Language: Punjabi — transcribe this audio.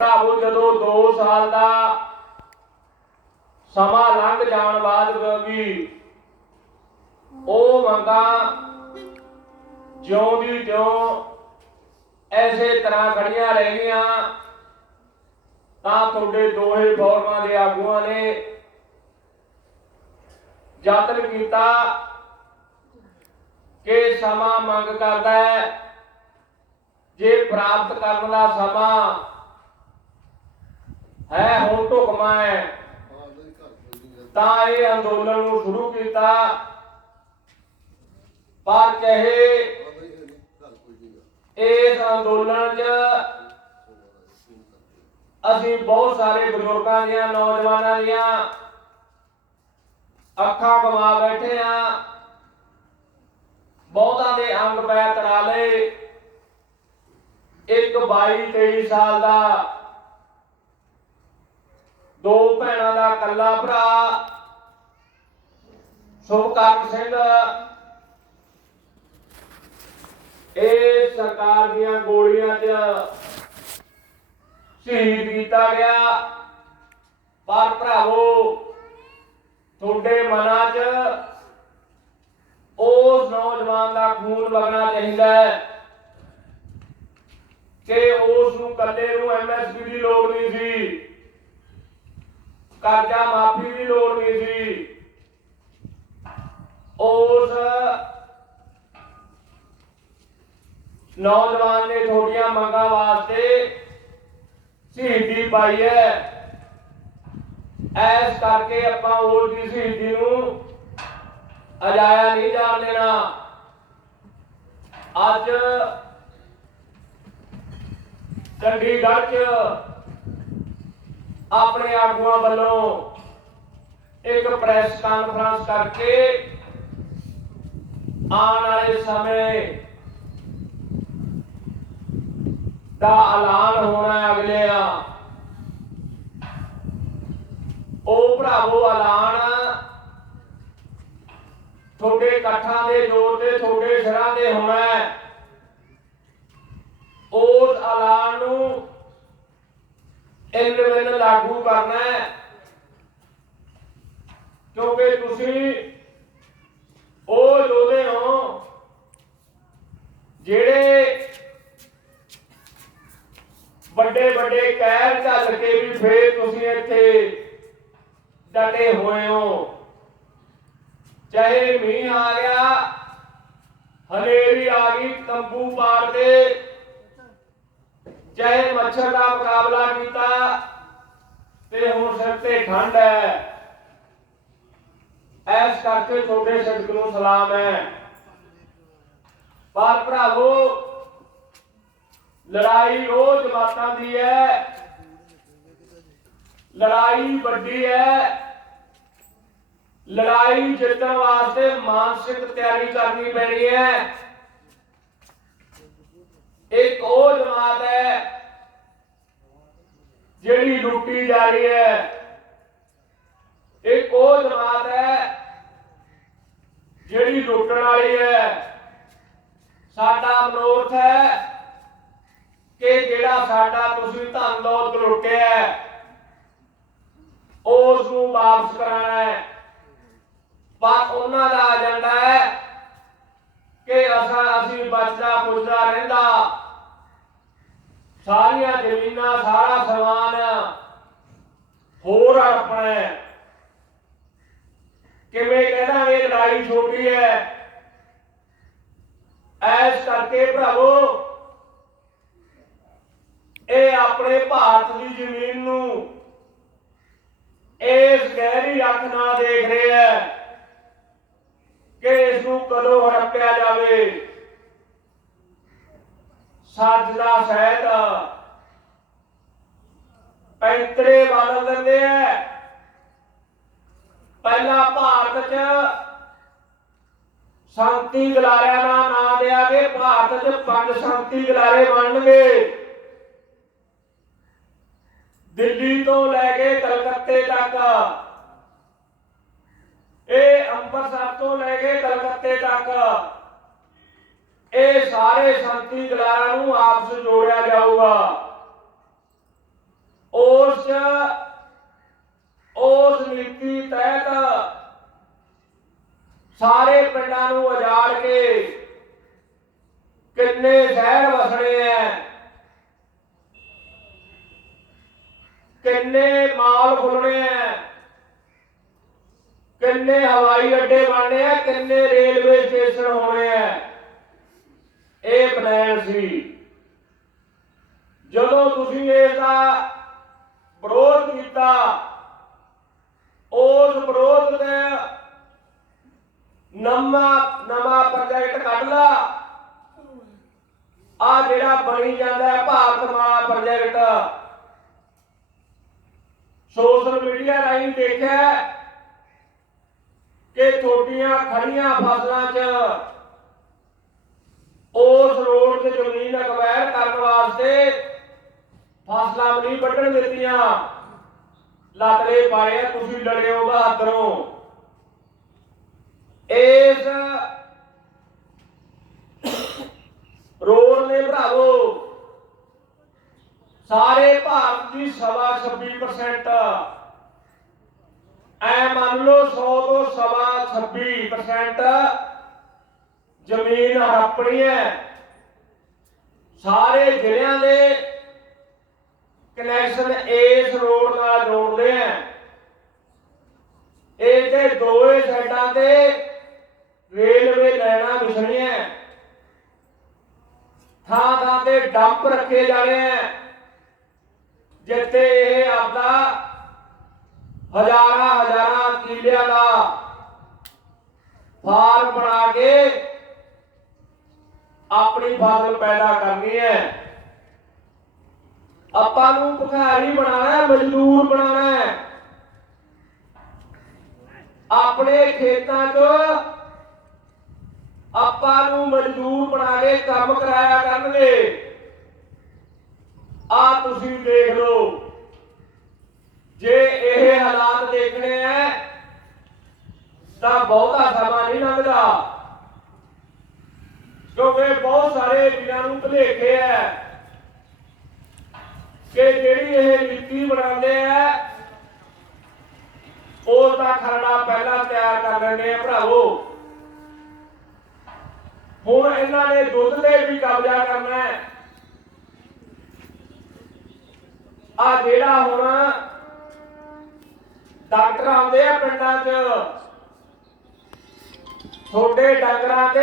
ਭਰਾਵੋ, ਜਦੋਂ 2 ਸਾਲ ਦਾ ਸਮਾਂ ਲੰਘ ਜਾਣ ਬਾਅਦ ਵੀ ਉਹ ਮੰਗਾਂ ਜਿਉਂ ਦੀ ਤਿਉਂ ਐਸੇ ਤਰ੍ਹਾਂ ਖੜੀਆਂ ਰਹਿ ਗਈਆਂ, ਤਾਂ ਤੁਹਾਡੇ ਦੋਹੇ ਫੋਰਮਾਂ ਦੇ ਆਗੂਆਂ ਨੇ ਯਤਨ ਕੀਤਾ ਕਿ ਸਮਾਂ ਮੰਗ ਕਰਦਾ ਹੈ। ਜੇ ਪ੍ਰਾਪਤ ਕਰਨ ਦਾ ਸਮਾਂ ਹੈ ਹੁਣ ਢੁਕਮਾ ਹੈ ਤਾਂ ਇਹ ਅੰਦੋਲਨ ਨੂੰ ਸ਼ੁਰੂ ਕੀਤਾ। ਪਰ ਚਾਹੇ ਇਸ ਅੰਦੋਲਨ 'ਚ ਅਸੀਂ ਬਹੁਤ ਸਾਰੇ ਬਜ਼ੁਰਗਾਂ ਦੀਆਂ, ਨੌਜਵਾਨਾਂ ਦੀਆਂ ਅੱਖਾਂ ਗਵਾ ਬੈਠੇ ਆ। ਬਹੁਤਾਂ ਦੇ ਅੰਗ ਪੈ ਤੜਾ ਲਏ ਇੱਕ 22 23 ਸਾਲ ਦਾ ਦੋ ਭੈਣਾਂ ਦਾ ਕੱਲਾ ਭਰਾ। ਸੁਭਕਰਨ ਸਿੰਘ। ਇਹ ਸਰਕਾਰ ਦੀਆਂ ਗੋਲੀਆਂ 'ਚ ਸ਼ਹੀਦ ਕੀਤਾ ਗਿਆ। ਪਰ ਭਰਾਵੋ, ਤੁਹਾਡੇ ਮਨਾਂ 'ਚ ਉਸ ਨੌਜਵਾਨ ਦਾ ਖੂਨ ਵਗਣਾ ਚਾਹੀਦਾ ਹੈ ਕਿ ਉਸ ਨੂੰ ਕੱਲੇ ਨੂੰ ਐਮਐਸਪੀ ਦੀ ਲੋੜ ਨਹੀਂ ਸੀ। ਕਰਜ਼ਾ ਮਾਫੀ ਦੀ ਲੋੜ ਨਹੀਂ ਸੀ। ਉਸ ਨੌਜਵਾਨ ਨੇ ਤੁਹਾਡੀਆਂ ਮੰਗਾਂ ਵਾਸਤੇ ਸ਼ਹੀਦੀ ਪਾਈ ਹੈ। ਐਸ ਕਰਕੇ ਆਪਾਂ ਉਸ ਦੀ ਸ਼ਹੀਦੀ ਨੂੰ ਅਜਾਇਆ ਨਹੀਂ ਜਾਣ ਦੇਣਾ। ਅੱਜ ਚੰਡੀਗੜ੍ਹ 'ਚ ਆਪਣੇ ਆਗੂਆਂ ਵੱਲੋਂ ਇੱਕ ਪ੍ਰੈਸ ਕਾਨਫਰੰਸ ਕਰਕੇ ਆਉਣ ਵਾਲੇ ਸਮੇਂ ਦਾ ਐਲਾਨ ਹੋਣਾ ਅਗਲੇ ਆ। ਉਹ ਭਰਾਵੋ, ਐਲਾਨ ਤੁਹਾਡੇ ਇਕੱਠਾਂ ਦੇ ਜੋਰ ਤੇ, ਤੁਹਾਡੇ ਸਿਰਾਂ ਤੇ ਹੋਣਾ ਉਸ ਐਲਾਨ ਨੂੰ ਇੰਨ ਬਿੰਨ ਲਾਗੂ ਕਰਨਾ ਹੈ। ਕਿਉਂਕਿ ਤੁਸੀਂ ਉਹ ਯੋਧੇ ਹੋ ਜਿਹੜੇ ਵੱਡੇ ਵੱਡੇ ਕਹਿਰ ਚੱਲ ਕੇ ਵੀ ਫੇਰ ਤੁਸੀਂ ਇੱਥੇ ਡਟੇ ਹੋਏ ਹੋ। ਚਾਹੇ ਮੀਂਹ ਆ ਗਿਆ, ਹਨੇਰੀ ਆ ਗਈ, ਤੰਬੂ ਪਾੜ ਦੇ ਚਾਹੇ ਮੱਛਰ ਦਾ ਮੁਕਾਬਲਾ ਕੀਤਾ, ਤੇ ਹੁਣ ਸਿਰ ਤੇ ਠੰਡ ਹੈ। ਐਸ ਕਰਕੇ ਤੁਹਾਡੇ ਸਦਕ ਨੂੰ ਸਲਾਮ ਹੈ। ਪਰ ਭਰਾਵੋ, ਲੜਾਈ ਉਹ ਜਮਾਤਾਂ ਦੀ ਹੈ। ਲੜਾਈ ਵੱਡੀ ਹੈ। ਲੜਾਈ ਜਿੱਤਣ ਵਾਸਤੇ ਮਾਨਸਿਕ ਤਿਆਰੀ ਕਰਨੀ ਪੈਣੀ ਹੈ ਇੱਕ ਉਹ ਜਮਾਤ ਹੈ ਜਿਹੜੀ ਲੁੱਟੀ ਜਾ ਰਹੀ ਹੈ। ਇੱਕ ਉਹ ਜਮਾਤ ਹੈ ਜਿਹੜੀ ਲੁੱਟਣ ਵਾਲੀ ਹੈ। ਸਾਡਾ ਮਨੋਰਥ ਹੈ ਕਿ ਜਿਹੜਾ ਸਾਡਾ ਤੁਸੀਂ ਧਨ ਦੌਲਤ ਲੁੱਟਿਆ ਉਸ ਨੂੰ ਵਾਪਸ ਕਰਾਉਣਾ ਹੈ। ਪਰ ਉਹਨਾਂ ਦਾ ਏਜੰਡਾ ਹੈ ਕਿ ਅਸਾਂ ਅਸੀਂ ਬਚਦਾ ਪੁੱਜਦਾ ਰਹਿੰਦਾ। ਸਾਰੀਆਂ ਜ਼ਮੀਨਾਂ ਸਾਰਾ ਸਮਾਨ ਹੋਰ ਆਪਣਾ। ਕਿਵੇਂ ਕਹਿੰਦਾ ਇਹ ਲੜਾਈ ਛੋਟੀ ਹੈ। ਐਸ ਕਰਕੇ ਭਰਾਵੋ, ਇਹ ਆਪਣੇ ਭਾਰਤ ਦੀ ਜ਼ਮੀਨ ਨੂੰ ਇਸ ਗਹਿਰੀ ਅੱਖ ਨਾਲ ਦੇਖ ਰਿਹਾ ਕਿ ਇਸ ਨੂੰ ਕਦੋਂ ਹੜੱਪਿਆ ਜਾਵੇ। ਸੱਜ ਸਹਿਤ ਪੈਂਤਰੇ ਬਦਲ ਦਿੰਦੇ ਐ ਪਹਿਲਾਂ ਭਾਰਤ 'ਚ ਸ਼ਾਂਤੀ ਗਲਾਰਿਆਂ ਦਾ ਨਾਂ ਦਿਆ ਕਿ ਭਾਰਤ 'ਚ ਪੰਜ ਸ਼ਾਂਤੀ ਗਲਾਰੇ ਬਣਨਗੇ। ਦਿੱਲੀ ਤੋਂ ਲੈ ਕੇ ਕਲਕੱਤੇ ਤੱਕ। ਇਹ ਅੰਮ੍ਰਿਤਸਰ ਤੋਂ ਲੈ ਕੇ ਕਲਕੱਤੇ ਤੱਕ। ਇਹ ਸਾਰੇ ਸੰਤੀ ਦਲਾਰਾਂ ਨੂੰ ਆਪਸ ਜੋੜਿਆ ਜਾਊਗਾ। ਉਸ ਉਸ ਨੀਤੀ ਤਹਿਤ ਸਾਰੇ ਪਿੰਡਾਂ ਨੂੰ ਉਜਾੜ ਕੇ ਕਿੰਨੇ ਸ਼ਹਿਰ ਵਸਣੇ ਐ, ਕਿੰਨੇ ਮਾਲ ਖੁੱਲਣੇ ਐ, ਕਿੰਨੇ ਹਵਾਈ ਅੱਡੇ ਬਣਨੇ ਐ, ਕਿੰਨੇ ਰੇਲਵੇ ਸਟੇਸ਼ਨ ਹੋਣੇ ਐ। ਪਲਾਨ ਸੀ। ਜਦੋਂ ਤੁਸੀਂ ਇਸ ਦਾ ਵਿਰੋਧ ਕੀਤਾ, ਉਸ ਵਿਰੋਧ ਦੇ ਨਵਾਂ ਨਵਾਂ ਪ੍ਰੋਜੈਕਟ ਕੱਢ ਲਾ ਆ ਜਿਹੜਾ ਬਣੀ ਜਾਂਦਾ ਹੈ ਭਾਰਤ ਮਾਲਾ ਪ੍ਰੋਜੈਕਟ ਸੋਸ਼ਲ ਮੀਡੀਆ ਰਾਹੀਂ ਦੇਖਿਆ ਕਿ ਛੋਟੀਆਂ ਖੜੀਆਂ ਫਸਲਾਂ 'ਚ ਜ਼ਮੀਨ ਅਕਵਾਇਰ ਕਰਨ ਵਾਸਤੇ ਫਸਲਾਂ ਨਹੀਂ ਵੱਢਣ ਦਿੱਤੀਆਂ। ਲਤੜੇ ਪਾਏ ਤੁਸੀਂ ਲੜਿਓ ਬਹਾਦਰੋਂ ਇਸ ਰੋਡ ਨੇ ਭਰਾਵੋ, ਸਾਰੇ ਭਾਰਤ ਦੀ ਸਵਾ 26% ਐ ਮੰਨ ਲਓ 100 ਤੋਂ ਸਵਾ 26% ਜ਼ਮੀਨ ਹੜੱਪਣੀ ਹੈ। ਸਾਰੇ ਜ਼ਿਲ੍ਹਿਆਂ ਦੇ ਕਨੈਕਸ਼ਨ ਇਸ ਰੋਡ ਨਾਲ ਜੋੜਦੇ ਆ। ਇਹ ਤੇ ਦੋਏ ਸਾਈਡਾਂ ਤੇ ਰੇਲਵੇ ਲਾਈਨਾਂ ਵਿਛਣੀਆਂ ਥਾਂ ਥਾਂ ਤੇ ਡੰਪ ਰੱਖੇ ਜਾਣੇ ਆ। ਜਿੱਥੇ ਇਹ ਆਪਦਾ ਹਜ਼ਾਰਾਂ ਹਜ਼ਾਰਾਂ ਕਿਲਿਆਂ ਦਾ ਫਾਰਮ ਬਣਾ ਕੇ ਆਪਣੀ ਫਸਲ ਪੈਦਾ ਕਰਨੀ ਹੈ ਆਪਾਂ ਨੂੰ ਭਿਖਾਰੀ ਬਣਾਉਣਾ ਹੈ ਮਜ਼ਦੂਰ ਬਣਾਉਣਾ ਹੈ ਆਪਣੇ ਖੇਤਾਂ 'ਚ ਆਪਾਂ ਨੂੰ ਮਜ਼ਦੂਰ ਬਣਾ ਕੇ ਕੰਮ ਕਰਾਇਆ ਕਰਨਗੇ। ਆ ਤੁਸੀਂ ਦੇਖ ਲਓ। ਜੇ ਇਹ ਹਾਲਾਤ ਦੇਖਣੇ ਐ, ਤਾਂ ਬਹੁਤਾ ਸਮਾਂ ਨਹੀਂ ਲੱਗਦਾ ਕਿਉਂਕਿ ਬਹੁਤ ਸਾਰੇ ਵੀਰਾਂ ਨੂੰ ਭੁਲੇਖੇ ਐ ਕਿ ਜਿਹੜੀ ਇਹ ਨੀਤੀ ਬਣਾਉਂਦੇ ਐ ਉਹ ਤਾਂ ਖਰੜਾ ਪਹਿਲਾਂ ਤਿਆਰ ਕਰ ਲੈਂਦੇ ਆ ਭਰਾਵੋ। ਹੁਣ ਇਹਨਾਂ ਨੇ ਦੁੱਧ ਤੇ ਵੀ ਕਬਜ਼ਾ ਕਰਨਾ ਹੈ। ਆ ਜਿਹੜਾ ਹੁਣ ਡਾਕਟਰ ਆਉਂਦੇ ਆ ਪਿੰਡਾਂ 'ਚ ਛੋਟੇ ਡਾਕਟਰਾਂ ਤੇ